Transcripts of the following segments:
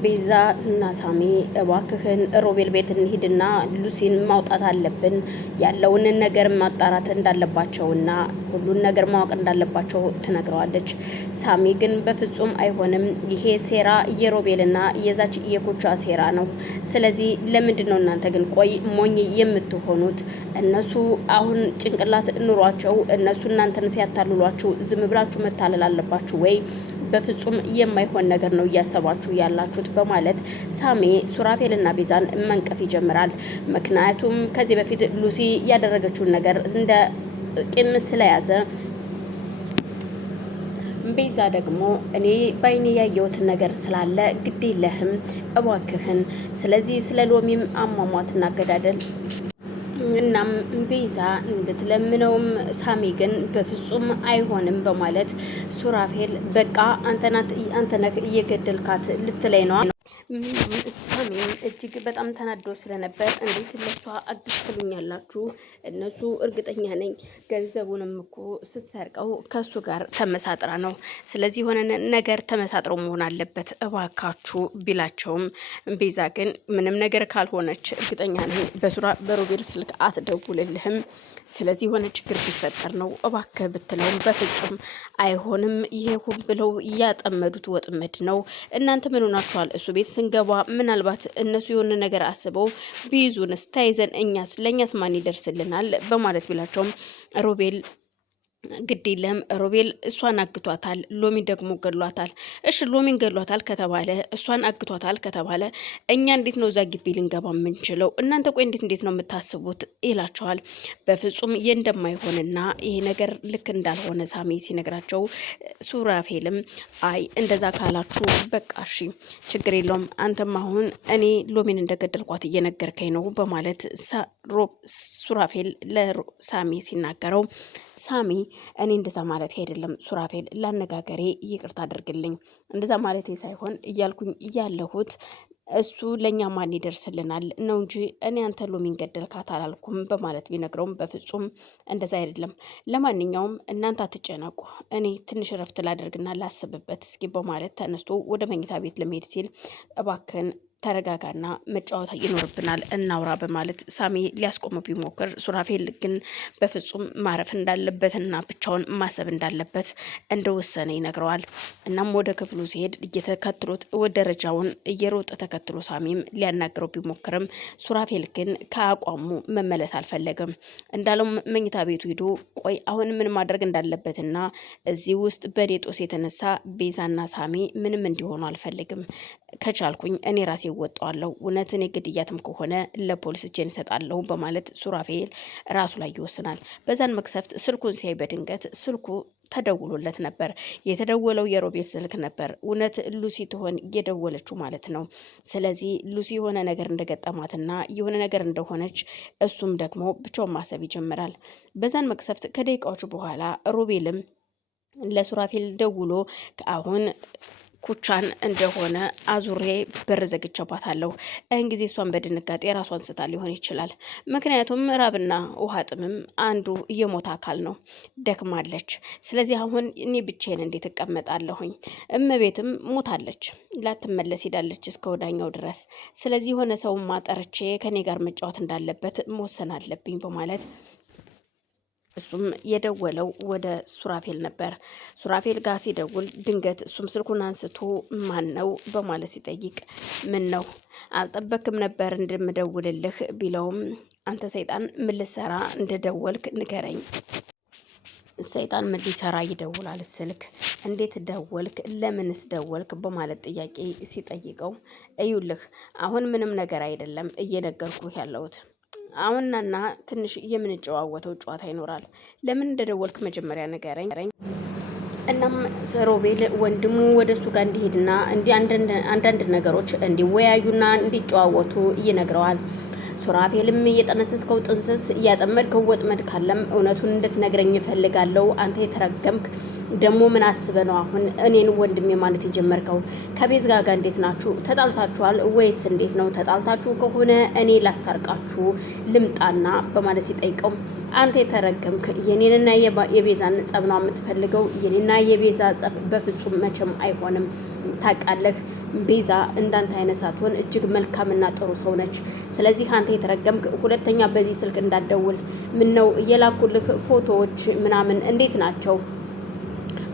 ቤዛ እና ሳሚ እባክህን ሮቤል ቤት እንሂድና ሉሲን ማውጣት አለብን ያለውን ነገር ማጣራት እንዳለባቸውና ሁሉን ነገር ማወቅ እንዳለባቸው ትነግረዋለች። ሳሚ ግን በፍጹም አይሆንም፣ ይሄ ሴራ የሮቤልና የዛች የኩቻ ሴራ ነው። ስለዚህ ለምንድን ነው እናንተ ግን ቆይ ሞኝ የምትሆኑት? እነሱ አሁን ጭንቅላት ኑሯቸው እነሱ እናንተን ሲያታልሏችሁ ዝም ብላችሁ መታለል አለባችሁ ወይ? በፍጹም የማይሆን ነገር ነው እያሰባችሁ ያላችሁት በማለት ሳሚ ሱራፌልና ቤዛን መንቀፍ ይጀምራል። ምክንያቱም ከዚህ በፊት ሉሲ ያደረገችውን ነገር እንደ ቂም ስለያዘ ቤዛ ደግሞ እኔ ባይኔ ያየሁት ነገር ስላለ ግድ የለህም እባክህን፣ ስለዚህ ስለ ሎሚም አሟሟትና አገዳደል እናም ቤዛ ብትለምነውም ሳሚ ግን በፍጹም አይሆንም በማለት ሱራፌል በቃ አንተነህ እየገደልካት ልትለኝ ነው። ሳሚም እጅግ በጣም ተናዶ ስለነበር እንዴት ለሷ አዲስ ትሉኛላችሁ? እነሱ እርግጠኛ ነኝ ገንዘቡንም እኮ ስትሰርቀው ከሱ ጋር ተመሳጥራ ነው። ስለዚህ የሆነ ነገር ተመሳጥረው መሆን አለበት እባካችሁ ቢላቸውም ቤዛ ግን ምንም ነገር ካልሆነች እርግጠኛ ነኝ በሮቤል ስልክ አትደውልልህም፣ ስለዚህ የሆነ ችግር ቢፈጠር ነው እባክህ ብትለውም በፍጹም አይሆንም፣ ይሄ ሁሉ ብለው እያጠመዱት ወጥመድ ነው። እናንተ ምን ሆናችኋል? እሱ ቤት ስንገባ ምናልባት እነሱ የሆነ ነገር አስበው ቢይዙንስ ተይዘን ለእኛስ ማን ይደርስልናል? በማለት ቢላቸውም ሮቤል ግድ የለም ሮቤል እሷን አግቷታል፣ ሎሚ ደግሞ ገድሏታል። እሺ ሎሚን ገድሏታል ከተባለ እሷን አግቷታል ከተባለ እኛ እንዴት ነው እዛ ግቢ ልንገባ የምንችለው? እናንተ ቆይ እንዴት ነው የምታስቡት? ይላቸዋል። በፍጹም እንደማይሆንና ይሄ ነገር ልክ እንዳልሆነ ሳሚ ሲነግራቸው ሱራፌልም አይ እንደዛ ካላችሁ በቃ እሺ ችግር የለውም፣ አንተም አሁን እኔ ሎሚን እንደገደልኳት እየነገርከኝ ነው በማለት ሱራፌል ለሳሚ ሲናገረው ሳሚ እኔ እንደዛ ማለት አይደለም ሱራፌል፣ ላነጋገሬ ይቅርታ አድርግልኝ፣ እንደዛ ማለት ሳይሆን እያልኩኝ እያለሁት እሱ ለኛ ማን ይደርስልናል ነው እንጂ እኔ አንተ ሎሚን ገደልካት አላልኩም በማለት ቢነግረውም በፍጹም እንደዛ አይደለም፣ ለማንኛውም እናንተ አትጨነቁ፣ እኔ ትንሽ ረፍት ላደርግና ላስብበት እስኪ በማለት ተነስቶ ወደ መኝታ ቤት ለመሄድ ሲል እባክን ተረጋጋና መጫወት ይኖርብናል እናውራ በማለት ሳሚ ሊያስቆመው ቢሞክር ሱራፌል ግን በፍጹም ማረፍ እንዳለበትና ብቻውን ማሰብ እንዳለበት እንደወሰነ ይነግረዋል። እናም ወደ ክፍሉ ሲሄድ እየተከትሎት ወደ ደረጃውን እየሮጠ ተከትሎ ሳሚም ሊያናግረው ቢሞክርም ሱራፌል ግን ከአቋሙ መመለስ አልፈለገም። እንዳለውም መኝታ ቤቱ ሄዶ ቆይ አሁን ምን ማድረግ እንዳለበትና እዚህ ውስጥ በኔጦስ የተነሳ ቤዛና ሳሚ ምንም እንዲሆኑ አልፈልግም፣ ከቻልኩኝ እኔ ራሴ ወጣዋለሁ፣ እውነት እኔ ግድያትም ከሆነ ለፖሊስ እጄን እሰጣለሁ በማለት ሱራፌል ራሱ ላይ ይወስናል። በዛን መክሰፍት ስልኩን ሲያይ በድንገት ስልኩ ተደውሎለት ነበር። የተደወለው የሮቤል ስልክ ነበር። እውነት ሉሲ ትሆን እየደወለችው ማለት ነው። ስለዚህ ሉሲ የሆነ ነገር እንደገጠማትና የሆነ ነገር እንደሆነች እሱም ደግሞ ብቻውን ማሰብ ይጀምራል። በዛን መክሰፍት ከደቂቃዎች በኋላ ሮቤልም ለሱራፌል ደውሎ አሁን ኩቻን እንደሆነ አዙሬ በር ዘግቼባታለሁ። እን ጊዜ እሷን በድንጋጤ ራሷን ስታ ሊሆን ይችላል። ምክንያቱም ራብና ውሃ ጥምም አንዱ የሞት አካል ነው፣ ደክማለች። ስለዚህ አሁን እኔ ብቻዬን እንዴት እቀመጣለሁኝ? እመቤትም ሞታለች፣ ላትመለስ ሄዳለች እስከ ወዳኛው ድረስ። ስለዚህ የሆነ ሰው ማጠርቼ ከኔ ጋር መጫወት እንዳለበት መወሰን አለብኝ በማለት እሱም የደወለው ወደ ሱራፌል ነበር። ሱራፌል ጋር ሲደውል ድንገት እሱም ስልኩን አንስቶ ማን ነው በማለት ሲጠይቅ ምን ነው አልጠበክም ነበር እንደምደውልልህ ቢለውም አንተ ሰይጣን ምን ልትሰራ እንደደወልክ ንገረኝ። ሰይጣን ምን ሊሰራ ይደውላል ስልክ? እንዴት ደወልክ? ለምንስ ደወልክ? በማለት ጥያቄ ሲጠይቀው እዩልህ አሁን ምንም ነገር አይደለም እየነገርኩህ ያለሁት አሁንና ትንሽ የምንጨዋወተው ጨዋታ ይኖራል። ለምን እንደደወልክ መጀመሪያ ንገረኝ። እናም ሮቤል ወንድሙ ወደ እሱ ጋር እንዲሄድና አንዳንድ ነገሮች እንዲወያዩና እንዲጨዋወቱ ይነግረዋል። ሱራፌልም እየጠነሰስከው ጥንስስ እያጠመድከው ወጥመድ ካለም እውነቱን እንድትነግረኝ እፈልጋለሁ። አንተ የተረገምክ ደግሞ ምን አስበ ነው አሁን እኔን ወንድሜ ማለት የጀመርከው? ከቤዝ ጋር እንዴት ናችሁ? ተጣልታችኋል ወይስ እንዴት ነው? ተጣልታችሁ ከሆነ እኔ ላስታርቃችሁ ልምጣና በማለት ሲጠይቀው አንተ የተረገምክ የኔንና የቤዛን ጸብ ነው የምትፈልገው? የኔና የቤዛ ጸብ በፍጹም መቼም አይሆንም። ታውቃለህ፣ ቤዛ እንዳንተ አይነት ሳትሆን እጅግ መልካምና ጥሩ ሰው ነች። ስለዚህ አንተ የተረገምክ ሁለተኛ በዚህ ስልክ እንዳትደውል። ምን ነው የላኩልህ ፎቶዎች ምናምን እንዴት ናቸው?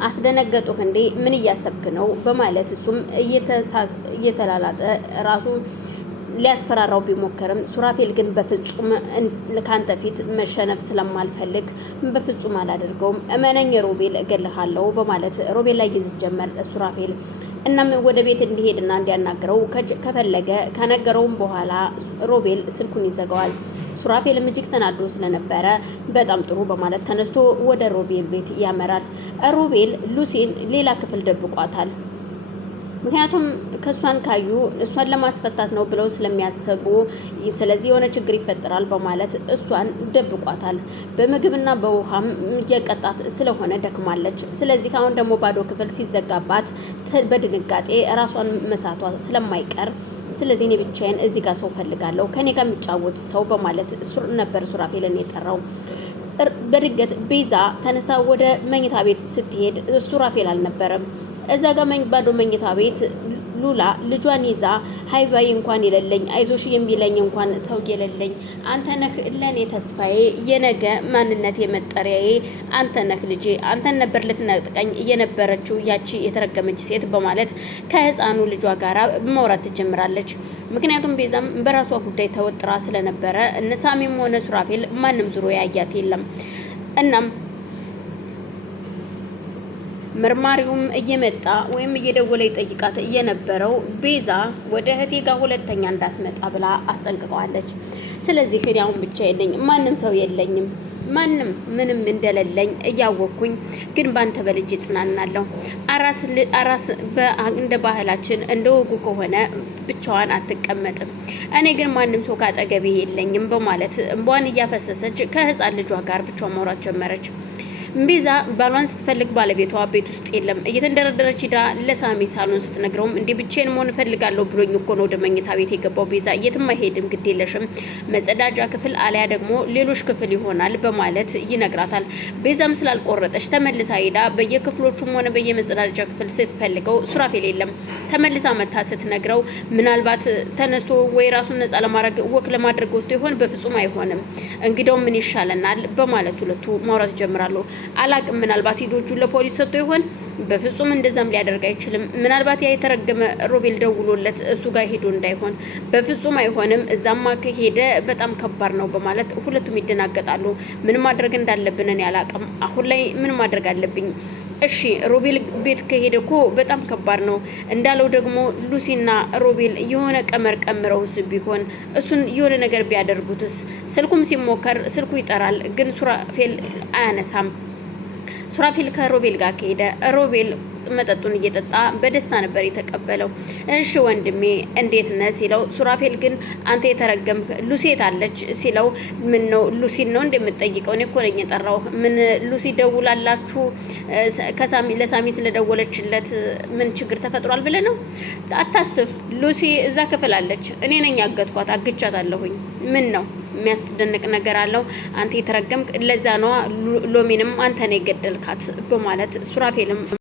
አስደነገጡህ እንዴ? ምን እያሰብክ ነው? በማለት እሱም እየተላላጠ ራሱ ሊያስፈራራው ቢሞክርም ሱራፌል ግን በፍጹም ካንተ ፊት መሸነፍ ስለማልፈልግ በፍጹም አላደርገውም፣ እመነኝ ሮቤል እገልሃለሁ በማለት ሮቤል ላይ ይዝት ጀመር ሱራፌል። እናም ወደ ቤት እንዲሄድና እንዲያናግረው ከፈለገ ከነገረውም በኋላ ሮቤል ስልኩን ይዘጋዋል። ሱራፌልም እጅግ ተናዶ ስለነበረ በጣም ጥሩ በማለት ተነስቶ ወደ ሮቤል ቤት ያመራል። ሮቤል ሉሲን ሌላ ክፍል ደብቋታል። ምክንያቱም ከእሷን ካዩ እሷን ለማስፈታት ነው ብለው ስለሚያስቡ ስለዚህ የሆነ ችግር ይፈጠራል በማለት እሷን ደብቋታል። በምግብና በውሃም እየቀጣት ስለሆነ ደክማለች። ስለዚህ አሁን ደግሞ ባዶ ክፍል ሲዘጋባት በድንጋጤ ራሷን መሳቷ ስለማይቀር ስለዚህ እኔ ብቻዬን እዚህ ጋር ሰው ፈልጋለሁ ከኔ ጋር የሚጫወት ሰው በማለት ነበር ሱራፌልን የጠራው። በድንገት ቤዛ ተነስታ ወደ መኝታ ቤት ስትሄድ ሱራፌል አልነበረም። እዛ ጋር ባዶ መኝታ ቤት ሉላ ልጇን ይዛ ሀይባይ እንኳን የሌለኝ አይዞሽ የሚለኝ እንኳን ሰው የሌለኝ አንተ ነህ ለኔ ተስፋዬ የነገ ማንነት የመጠሪያዬ አንተ ነህ ልጄ አንተን ነበር ልትነጥቀኝ የነበረችው ያቺ የተረገመች ሴት በማለት ከህፃኑ ልጇ ጋራ ማውራት ትጀምራለች። ምክንያቱም ቤዛም በራሷ ጉዳይ ተወጥራ ስለነበረ እነ ሳሚም ሆነ ሱራፌል ማንም ዙሮ ያያት የለም። እናም መርማሪውም እየመጣ ወይም እየደወለ ይጠይቃት እየነበረው ቤዛ ወደ እህቴ ጋር ሁለተኛ እንዳትመጣ ብላ አስጠንቅቀዋለች። ስለዚህ እኔ አሁን ብቻዬን ነኝ፣ ማንም ሰው የለኝም፣ ማንም ምንም እንደሌለኝ እያወቅኩኝ ግን ባንተ በልጅ ጽናናለሁ። አራስ እንደ ባህላችን እንደ ወጉ ከሆነ ብቻዋን አትቀመጥም። እኔ ግን ማንም ሰው ካጠገቤ የለኝም በማለት እንቧን እያፈሰሰች ከህፃን ልጇ ጋር ብቻዋን ማውራት ጀመረች። ቤዛ ባሏን ስትፈልግ ባለቤቷ ቤት ውስጥ የለም። እየተንደረደረች ሂዳ ለሳሚ ሳሎን ስትነግረውም እንዴ ብቻዬን መሆን እፈልጋለሁ ብሎኝ እኮ ነው ወደ መኝታ ቤት የገባው። ቤዛ የትም አይሄድም፣ ግድ የለሽም መጸዳጃ ክፍል አሊያ ደግሞ ሌሎች ክፍል ይሆናል በማለት ይነግራታል። ቤዛም ስላልቆረጠች ተመልሳ ሂዳ በየክፍሎቹም ሆነ በየመጸዳጃ ክፍል ስትፈልገው ሱራፌል የለም። ተመልሳ መታ ስትነግረው ምናልባት ተነስቶ ወይ ራሱን ነጻ ለማድረግ ወክ ለማድረግ ወጥቶ ይሆን? በፍጹም አይሆንም፣ እንግዲያው ምን ይሻለናል በማለት ሁለቱ ማውራት ጀምራሉ። አላቅም፣ ምናልባት ሂዶጁ ለፖሊስ ሰጥቶ ይሆን? በፍጹም እንደዛም ሊያደርግ አይችልም። ምናልባት ያ የተረገመ ሮቤል ደውሎለት እሱ ጋር ሄዶ እንዳይሆን፣ በፍጹም አይሆንም። እዛማ ከሄደ በጣም ከባድ ነው በማለት ሁለቱም ይደናገጣሉ። ምን ማድረግ እንዳለብን እኔ አላቅም። አሁን ላይ ምን ማድረግ አለብኝ? እሺ ሮቤል ቤት ከሄደ እኮ በጣም ከባድ ነው እንዳለው ደግሞ ሉሲና ሮቤል የሆነ ቀመር ቀምረውስ ቢሆን እሱን የሆነ ነገር ቢያደርጉትስ? ስልኩም ሲሞከር ስልኩ ይጠራል፣ ግን ሱራፌል አያነሳም። ሱራፌል ከሮቤል ጋር ከሄደ ሮቤል መጠጡን እየጠጣ በደስታ ነበር የተቀበለው። እሺ ወንድሜ እንዴት ነህ ሲለው ሱራፌል ግን አንተ የተረገምክ ሉሲ አለች ሲለው ምን ነው ሉሲን ነው እንደምትጠይቀው? እኔ እኮ ነኝ የጠራው። ምን ሉሲ ደውላላችሁ ለሳሚ ስለደወለችለት ምን ችግር ተፈጥሯል ብለህ ነው? አታስብ፣ ሉሲ እዛ ክፍል አለች። እኔ ነኝ ያገትኳት፣ አግቻታለሁኝ። ምን ነው የሚያስደንቅ ነገር አለው? አንተ የተረገምክ ለዛ ነዋ ሎሚንም አንተ ነው የገደልካት በማለት ሱራፌልም